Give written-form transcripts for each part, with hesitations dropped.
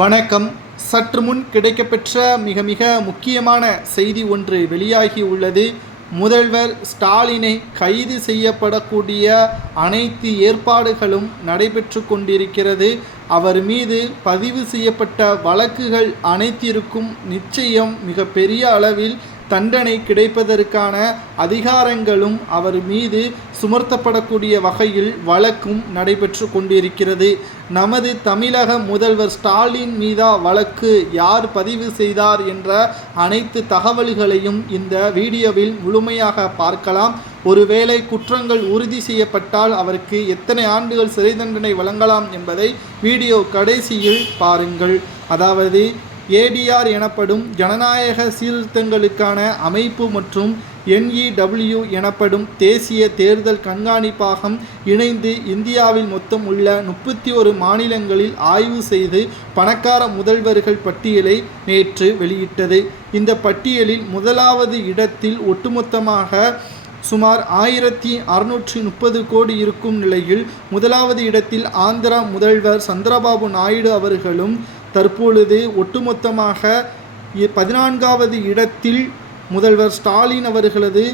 வணக்கம். சற்று முன் கிடைக்கப்பெற்ற மிக மிக முக்கியமான செய்தி ஒன்று வெளியாகி உள்ளது. முதல்வர் ஸ்டாலினை கைது செய்யப்படக்கூடிய அனைத்து ஏற்பாடுகளும் நடைபெற்று கொண்டிருக்கிறது. அவர் மீது பதிவு செய்யப்பட்ட வழக்குகள் அனைத்திற்கும் நிச்சயம் மிக பெரிய அளவில் தண்டனை கிடைப்பதற்கான அதிகாரங்களும் அவர் மீது சுமர்த்தப்படக்கூடிய வகையில் வழக்கும் நடைபெற்று கொண்டிருக்கிறது. நமது தமிழக முதல்வர் ஸ்டாலின் மீதா வழக்கு யார் பதிவு செய்தார் என்ற அனைத்து தகவல்களையும் இந்த வீடியோவில் முழுமையாக பார்க்கலாம். ஒருவேளை குற்றங்கள் உறுதி செய்யப்பட்டால் அவருக்கு எத்தனை ஆண்டுகள் சிறை தண்டனை வழங்கலாம் என்பதை வீடியோ கடைசியில் பாருங்கள். அதாவது ADR எனப்படும் ஜனநாயக சீர்திருத்தங்களுக்கான அமைப்பு மற்றும் NEW எனப்படும் தேசிய தேர்தல் கண்காணிப்பாகம் இணைந்து இந்தியாவில் மொத்தம் உள்ள 31 மாநிலங்களில் ஆய்வு செய்து பணக்கார முதல்வர்கள் பட்டியலை நேற்று வெளியிட்டது. இந்த பட்டியலில் முதலாவது இடத்தில் ஒட்டுமொத்தமாக சுமார் 1630 கோடி இருக்கும் நிலையில் முதலாவது இடத்தில் ஆந்திரா முதல்வர் சந்திரபாபு நாயுடு அவர்களும் தற்பொழுது ஒட்டுமொத்தமாக 14வது இடத்தில் முதல்வர் ஸ்டாலின் அவர்களது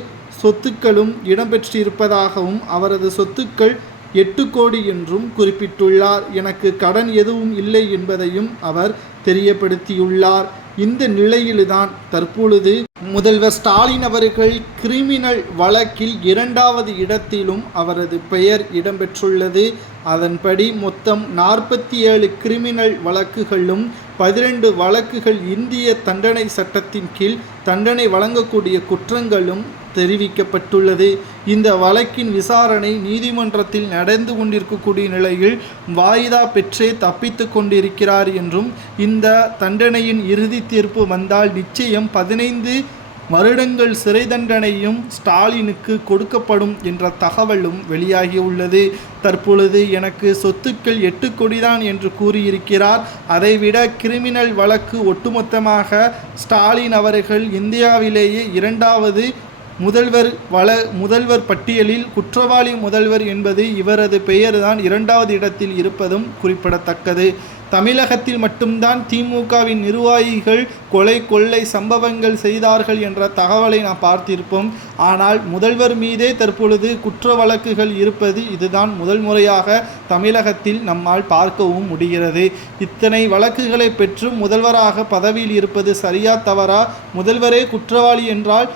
சொத்துக்களும் இடம்பெற்றிருப்பதாகவும் அவரது சொத்துக்கள் 8 கோடி என்றும் குறிப்பிட்டுள்ளார். எனக்கு கடன் எதுவும் இல்லை என்பதையும் அவர் தெரியப்படுத்தியுள்ளார். இந்த நிலையில்தான் தற்பொழுது முதல்வர் ஸ்டாலின் அவர்கள் கிரிமினல் வழக்கில் 2வது இடத்திலும் அவரது பெயர் இடம்பெற்றுள்ளது. அதன்படி மொத்தம் 47 கிரிமினல் வழக்குகளும் 12 வழக்குகள் இந்திய தண்டனை சட்டத்தின் கீழ் தண்டனை வழங்கக்கூடிய குற்றங்களும் தெரிவிக்கப்பட்டுள்ளது. இந்த வழக்கின் விசாரணை நீதிமன்றத்தில் நடந்து கொண்டிருக்கக்கூடிய நிலையில் வாய்தா பெற்றே தப்பித்து கொண்டிருக்கிறார் என்றும் இந்த தண்டனையின் இறுதி தீர்ப்பு வந்தால் நிச்சயம் 15 வருடங்கள் சிறை தண்டனையும் ஸ்டாலினுக்கு கொடுக்கப்படும் என்ற தகவலும் வெளியாகியுள்ளது. தற்பொழுது எனக்கு சொத்துக்கள் 8 கோடிதான் என்று கூறியிருக்கிறார். அதைவிட கிரிமினல் வழக்கு ஒட்டுமொத்தமாக ஸ்டாலின் அவர்கள் இந்தியாவிலேயே 2வது முதல்வர் பட்டியலில் குற்றவாளி முதல்வர் என்பது இவரது பெயர்தான் 2வது இடத்தில் இருப்பதும் குறிப்பிடத்தக்கது. தமிழகத்தில் மட்டும்தான் திமுகவின் நிர்வாகிகள் கொள்ளை சம்பவங்கள் செய்தார்கள் என்ற தகவலை நாம் பார்த்திருப்போம். ஆனால் முதல்வர் மீதே தற்பொழுது குற்ற வழக்குகள் இருப்பது இதுதான் முதல் முறையாக தமிழகத்தில் நம்மால் பார்க்கவும் முடிகிறது. இத்தனை வழக்குகளை பெற்று முதல்வராக பதவியில் இருப்பது சரியா தவறா? முதல்வரே குற்றவாளி என்றால்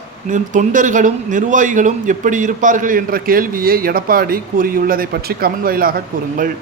தொண்டர்களும் நிர்வாகிகளும் எப்படி இருப்பார்கள் என்ற கேள்வியை எடப்பாடி கூறியுள்ளதை பற்றி கமெண்ட் வாயிலாக கூறுங்கள்.